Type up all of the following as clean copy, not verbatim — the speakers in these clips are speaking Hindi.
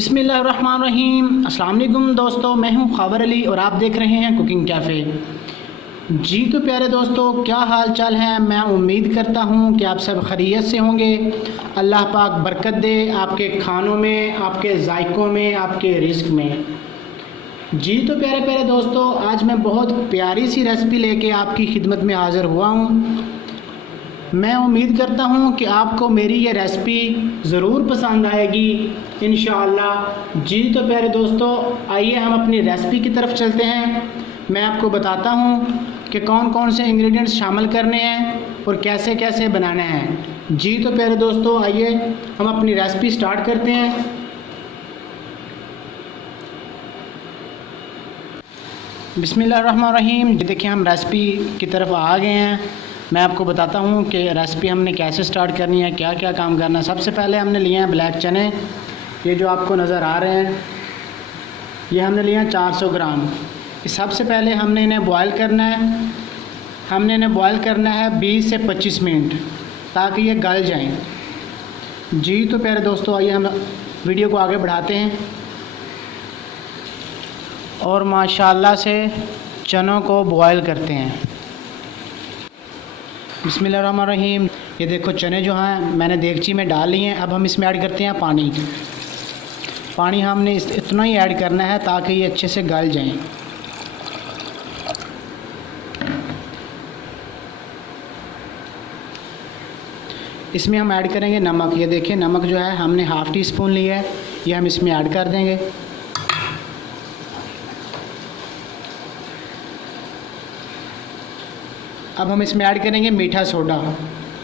बिस्मिल्लाहिर्रहमानिर्रहीम। अस्सलाम वालेकुम दोस्तों, मैं हूं ख़ावर अली और आप देख रहे हैं कुकिंग कैफ़े। जी तो प्यारे दोस्तों, क्या हाल चाल है। मैं उम्मीद करता हूं कि आप सब खैरियत से होंगे। अल्लाह पाक बरकत दे आपके खानों में, आपके जायकों में, आपके रिज़्क़ में। जी तो प्यारे प्यारे दोस्तों, आज मैं बहुत प्यारी सी रेसिपी लेके आपकी खिदमत में हाज़िर हुआ हूँ। मैं उम्मीद करता हूँ कि आपको मेरी ये रेसिपी ज़रूर पसंद आएगी इंशाअल्लाह। जी तो प्यारे दोस्तों, आइए हम अपनी रेसिपी की तरफ चलते हैं। मैं आपको बताता हूँ कि कौन कौन से इंग्रेडिएंट्स शामिल करने हैं और कैसे कैसे बनाना है। जी तो प्यारे दोस्तों, आइए हम अपनी रेसिपी स्टार्ट करते हैं। बिस्मिल्लाहिर्रहमानिर्रहीम। देखिए, हम रेसिपी की तरफ आ गए हैं। मैं आपको बताता हूँ कि रेसिपी हमने कैसे स्टार्ट करनी है, क्या क्या काम करना है। सबसे पहले हमने लिए हैं ब्लैक चने, ये जो आपको नज़र आ रहे हैं, ये हमने लिए हैं 400 ग्राम। सबसे पहले हमने इन्हें बॉयल करना है। हमने इन्हें बॉयल करना है 20 से 25 मिनट, ताकि ये गल जाएं। जी तो प्यारे दोस्तों, आइए हम वीडियो को आगे बढ़ाते हैं और माशाल्लाह से चनों को बॉयल करते हैं। बिस्मिल्लाहिर्रहमानिर्रहीम। ये देखो, चने जो हैं मैंने देगची में डाल लिए हैं। अब हम इसमें ऐड करते हैं पानी। पानी हमने इतना ही ऐड करना है ताकि ये अच्छे से गल जाएं। इसमें हम ऐड करेंगे नमक। ये देखिए, नमक जो है हमने हाफ़ टी स्पून लिया है, ये हम इसमें ऐड कर देंगे। अब हम इसमें ऐड करेंगे मीठा सोडा।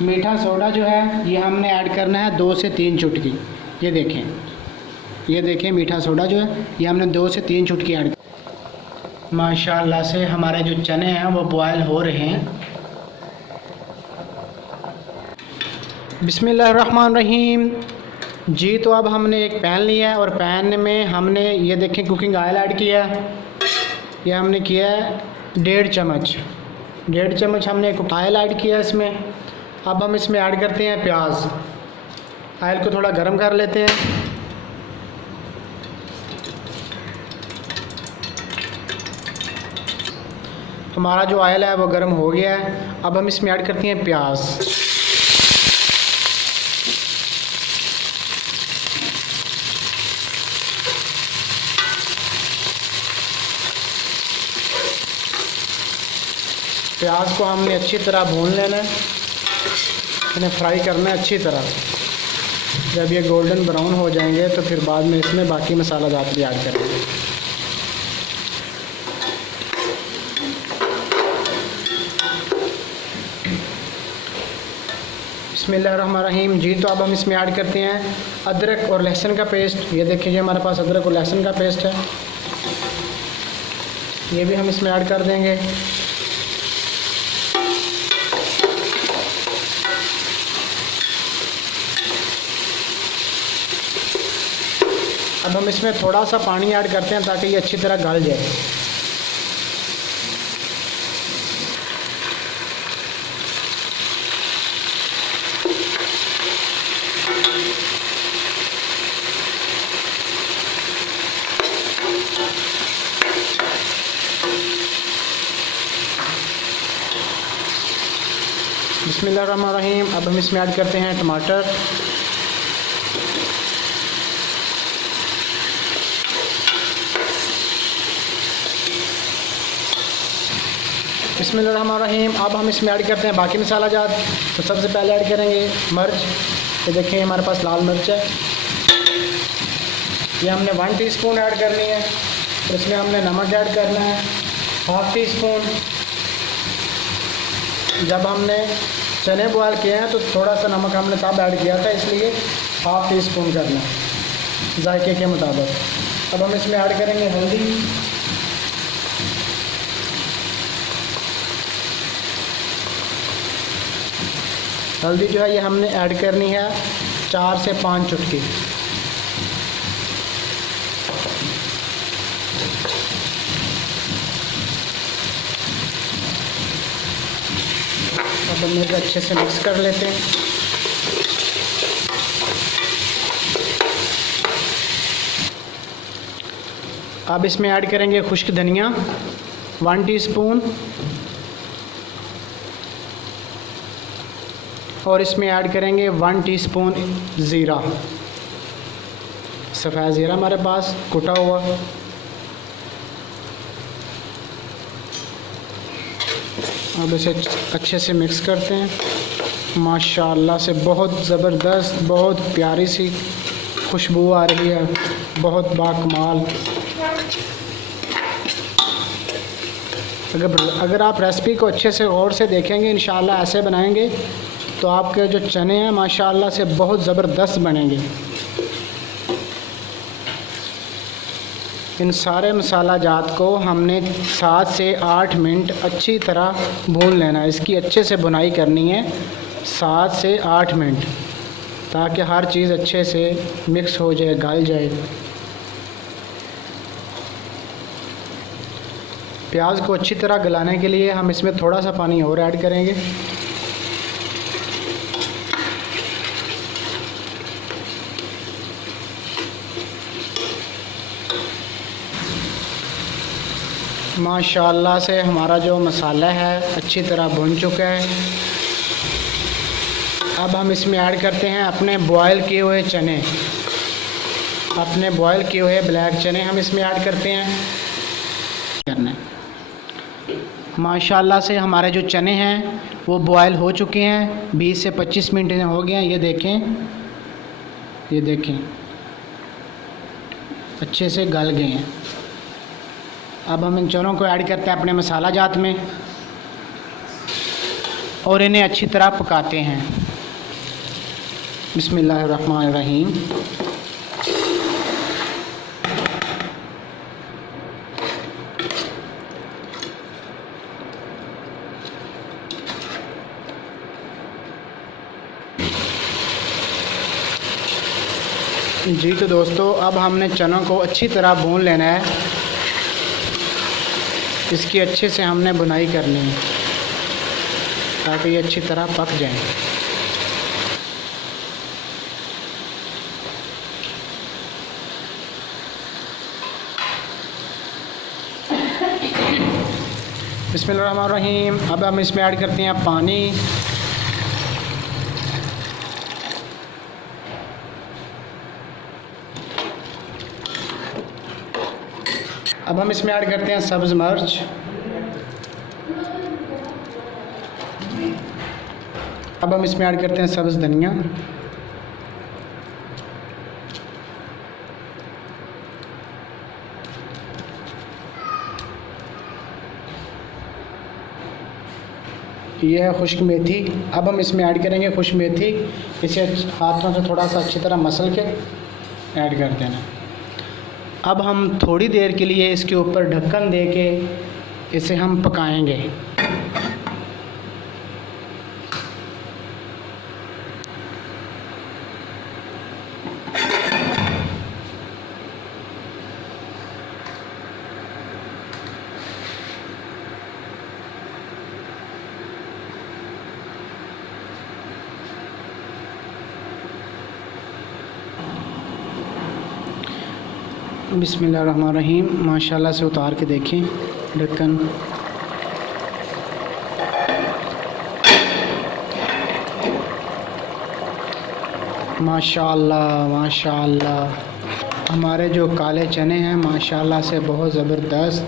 मीठा सोडा जो है ये हमने ऐड करना है 2 से 3 चुटकी। ये देखें मीठा सोडा जो है ये हमने 2 से 3 चुटकी ऐड। माशाल्लाह से हमारे जो चने हैं वो बॉयल हो रहे हैं। बिस्मिल्लाहिर्रहमानिर्रहीम। जी तो अब हमने एक पैन लिया है और पैन में हमने ये देखें कुकिंग ऑयल ऐड किया है। ये हमने किया है 1.5 चम्मच हमने एक ऑयल ऐड किया इसमें। अब हम इसमें ऐड करते हैं प्याज। ऑयल को थोड़ा गर्म कर लेते हैं। हमारा जो ऑयल है वो गर्म हो गया है। अब हम इसमें ऐड करते हैं प्याज। प्याज को हमने अच्छी तरह भून लेना है, इन्हें फ्राई करना है अच्छी तरह। जब ये गोल्डन ब्राउन हो जाएंगे तो फिर बाद में इसमें बाकी मसाला जात भी ऐड करेंगे। बिस्मिल्लाहिर्रहमानिर्रहीम। जी तो अब हम इसमें ऐड करते हैं अदरक और लहसुन का पेस्ट। ये देखिए, हमारे पास अदरक और लहसुन का पेस्ट है, ये भी हम इसमें ऐड कर देंगे। अब हम इसमें थोड़ा सा पानी ऐड करते हैं ताकि ये अच्छी तरह गल जाए। बिस्मिल्लाहिर्रहमानिर्रहीम। अब हम इसमें ऐड करते हैं टमाटर। बिस्मिल्लाहिर्रहमानिर्रहीम। अब हम इसमें ऐड करते हैं बाकी मसाला जात। तो सबसे पहले ऐड करेंगे मिर्च। ये देखिए, हमारे पास लाल मिर्च है, ये हमने 1 टीस्पून ऐड करनी है। तो इसमें हमने नमक ऐड करना है हाफ़ टी स्पून। जब हमने चने बॉयल किए हैं तो थोड़ा सा नमक हमने तब ऐड किया था, इसलिए हाफ़ टी स्पून करना है जायके के मुताबिक। अब हम इसमें ऐड करेंगे हल्दी। हल्दी जो है ये हमने ऐड करनी है 4 से 5 चुटकी। अब हम इसे अच्छे से मिक्स कर लेते हैं। अब इसमें ऐड करेंगे खुश्क धनिया 1 टीस्पून, और इसमें ऐड करेंगे 1 टीस्पून ज़ीरा, सफ़ेद ज़ीरा हमारे पास कुटा हुआ। अब इसे अच्छे से मिक्स करते हैं। माशाअल्लाह से बहुत ज़बरदस्त, बहुत प्यारी सी खुशबू आ रही है, बहुत बाकमाल। अगर आप रेसिपी को अच्छे से गौर से देखेंगे, इंशाअल्लाह ऐसे बनाएंगे तो आपके जो चने हैं माशाअल्लाह से बहुत ज़बरदस्त बनेंगे। इन सारे मसाला जात को हमने 7 से 8 मिनट अच्छी तरह भून लेना है। इसकी अच्छे से भुनाई करनी है 7 से 8 मिनट, ताकि हर चीज़ अच्छे से मिक्स हो जाए, गल जाए। प्याज को अच्छी तरह गलाने के लिए हम इसमें थोड़ा सा पानी और ऐड करेंगे। माशाअल्लाह से हमारा जो मसाला है अच्छी तरह भुन चुका है। अब हम इसमें ऐड करते हैं अपने बॉयल किए हुए चने, अपने बॉयल किए हुए ब्लैक चने हम इसमें ऐड करते हैं। माशाअल्लाह से हमारे जो चने हैं वो बॉयल हो चुके हैं, 20 से 25 मिनट हो गए हैं। ये देखें अच्छे से गल गए हैं। अब हम इन चनों को ऐड करते हैं अपने मसाला जात में और इन्हें अच्छी तरह पकाते हैं। बिस्मिल्लाहिर्रहमानिर्रहीम। जी तो दोस्तों, अब हमने चनों को अच्छी तरह भून लेना है। इसकी अच्छे से हमने बुनाई करनी है ताकि ये अच्छी तरह पक जाए। बिस्मिल्लाहिर्रहमानिर्रहीम। अब हम इसमें ऐड करते हैं पानी। अब हम इसमें ऐड करते हैं सब्ज़ मिर्च। अब हम इसमें ऐड करते हैं सब्ज़ धनिया। ये है खुश्क मेथी। अब हम इसमें ऐड करेंगे खुश्क मेथी। इसे हाथों से थोड़ा सा अच्छी तरह मसल के ऐड कर देना। अब हम थोड़ी देर के लिए इसके ऊपर ढक्कन दे के इसे हम पकाएंगे। बिस्मिल्लाहिर्रहमानिर्रहीम। माशाल्लाह से उतार के देखें ढक्कन। माशाल्लाह माशाल्लाह हमारे जो काले चने हैं माशाल्लाह से बहुत ज़बरदस्त,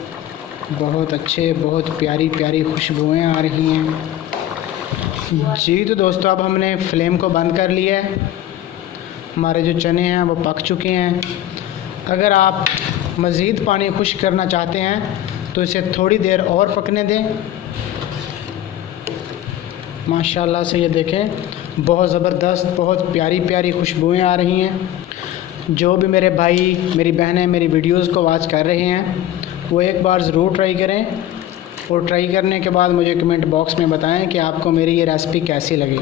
बहुत अच्छे, बहुत प्यारी प्यारी खुशबुएँ आ रही हैं। जी तो दोस्तों, अब हमने फ्लेम को बंद कर लिया है। हमारे जो चने हैं वो पक चुके हैं। अगर आप मज़ीद पानी खुश्क करना चाहते हैं तो इसे थोड़ी देर और पकने दें। माशाल्लाह से ये देखें बहुत ज़बरदस्त, बहुत प्यारी प्यारी खुशबुएँ आ रही हैं। जो भी मेरे भाई मेरी बहनें मेरी वीडियोस को वॉच कर रहे हैं वो एक बार ज़रूर ट्राई करें, और ट्राई करने के बाद मुझे कमेंट बॉक्स में बताएं कि आपको मेरी ये रेसिपी कैसी लगी।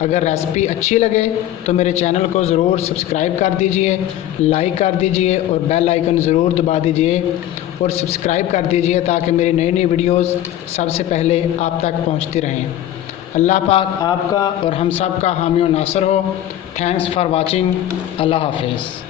अगर रेसिपी अच्छी लगे तो मेरे चैनल को ज़रूर सब्सक्राइब कर दीजिए, लाइक कर दीजिए और बेल आइकन ज़रूर दबा दीजिए और सब्सक्राइब कर दीजिए ताकि मेरी नई नई वीडियोस सबसे पहले आप तक पहुंचती रहें। अल्लाह पाक आपका और हम सब का हामी और नासर हो। Thanks for watching. अल्लाह हाफिज़।